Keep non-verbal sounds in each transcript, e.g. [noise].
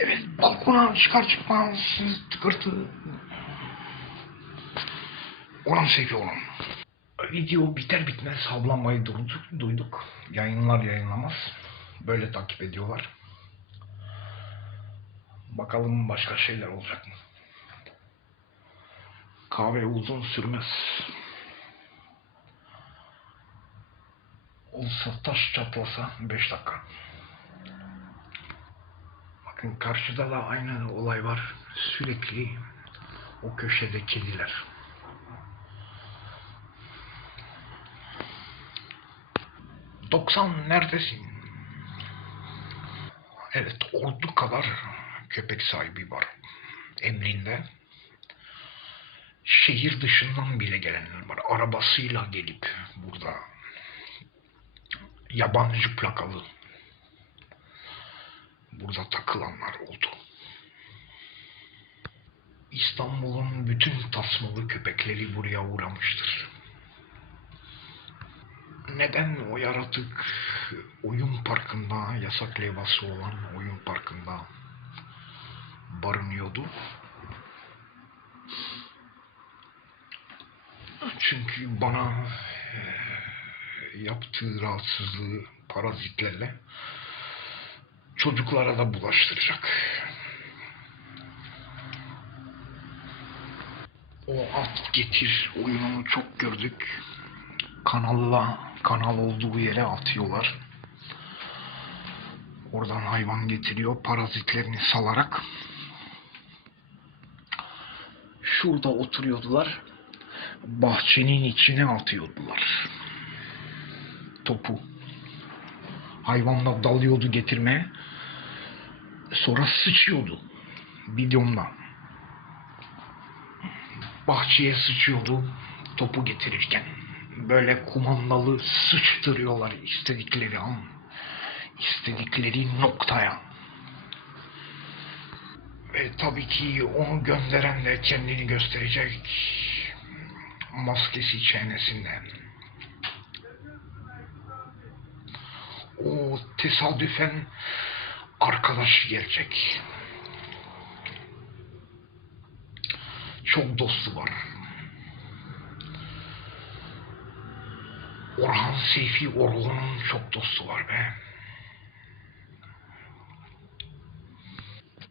Evet balkona çıkar çıkmaz tıkırtı. Onun sevi onun. Video biter bitmez havlanmayı duyduk, duyduk. Yayınlar yayınlamaz. Böyle takip ediyorlar. Bakalım başka şeyler olacak mı? Kahve uzun sürmez. Olsa taş çatlasa 5 dakika. Bakın karşıda da aynı olay var. Sürekli o köşede kediler. Doksan neredesin? Evet ordu kadar köpek sahibi var emrinde. Şehir dışından bile gelenler var. Arabasıyla gelip burada yabancı plakalı burada takılanlar oldu. İstanbul'un bütün tasmalı köpekleri buraya uğramıştır. Neden o yaratık oyun parkında, yasak levhası olan oyun parkında barınıyordu? Çünkü bana eee, yaptığı rahatsızlığı parazitlerle çocuklara da bulaştıracak. O at getir oyununu çok gördük. Kanalla kanal olduğu yere atıyorlar. Oradan hayvan getiriyor parazitlerini salarak. Şurada oturuyordular. Bahçenin içine atıyordular. Topu. Hayvanlar dalıyordu getirmeye. Sonra sıçıyordu. Bidonla. Bahçeye sıçıyordu topu getirirken. Böyle kumandalı sıçtırıyorlar istedikleri an. istedikleri noktaya. Ve tabii ki onu gönderen de kendini gösterecek maskesi çenesinde. O tesadüfen arkadaş gelecek. Çok dostu var. Orhan Seyfi Orhun'un çok dostu var be.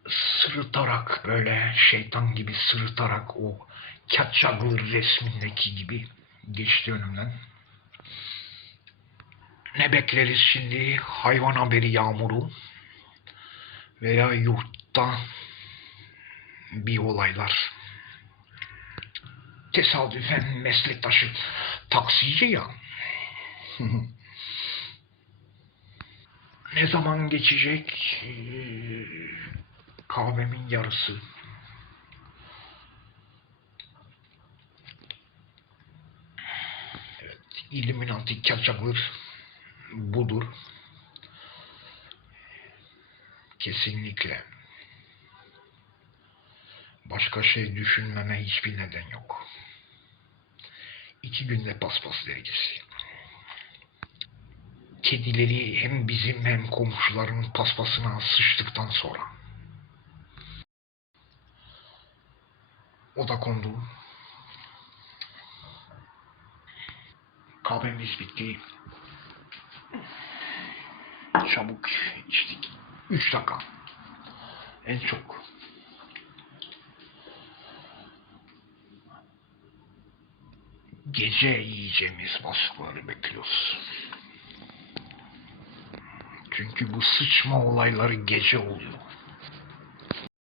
Sırıtarak böyle şeytan gibi sırıtarak o Catchagler resmindeki gibi geçti önümden. Ne bekleriz şimdi? Hayvan haberi yağmuru veya yurtta bir olaylar. Tesadüfen meslektaşı taksici ya. [laughs] ne zaman geçecek Ee, kahvemin yarısı? Evet, Illuminati kaçaklar budur. Kesinlikle. Başka şey düşünmeme hiçbir neden yok. İki günde paspas dergisi. Kedileri hem bizim hem komşuların paspasına sıçtıktan sonra. O da kondu. Kahvemiz bitti. Çabuk içtik. Üç dakika. En çok. Gece yiyeceğimiz baskıları bekliyoruz. Çünkü bu sıçma olayları gece oluyor.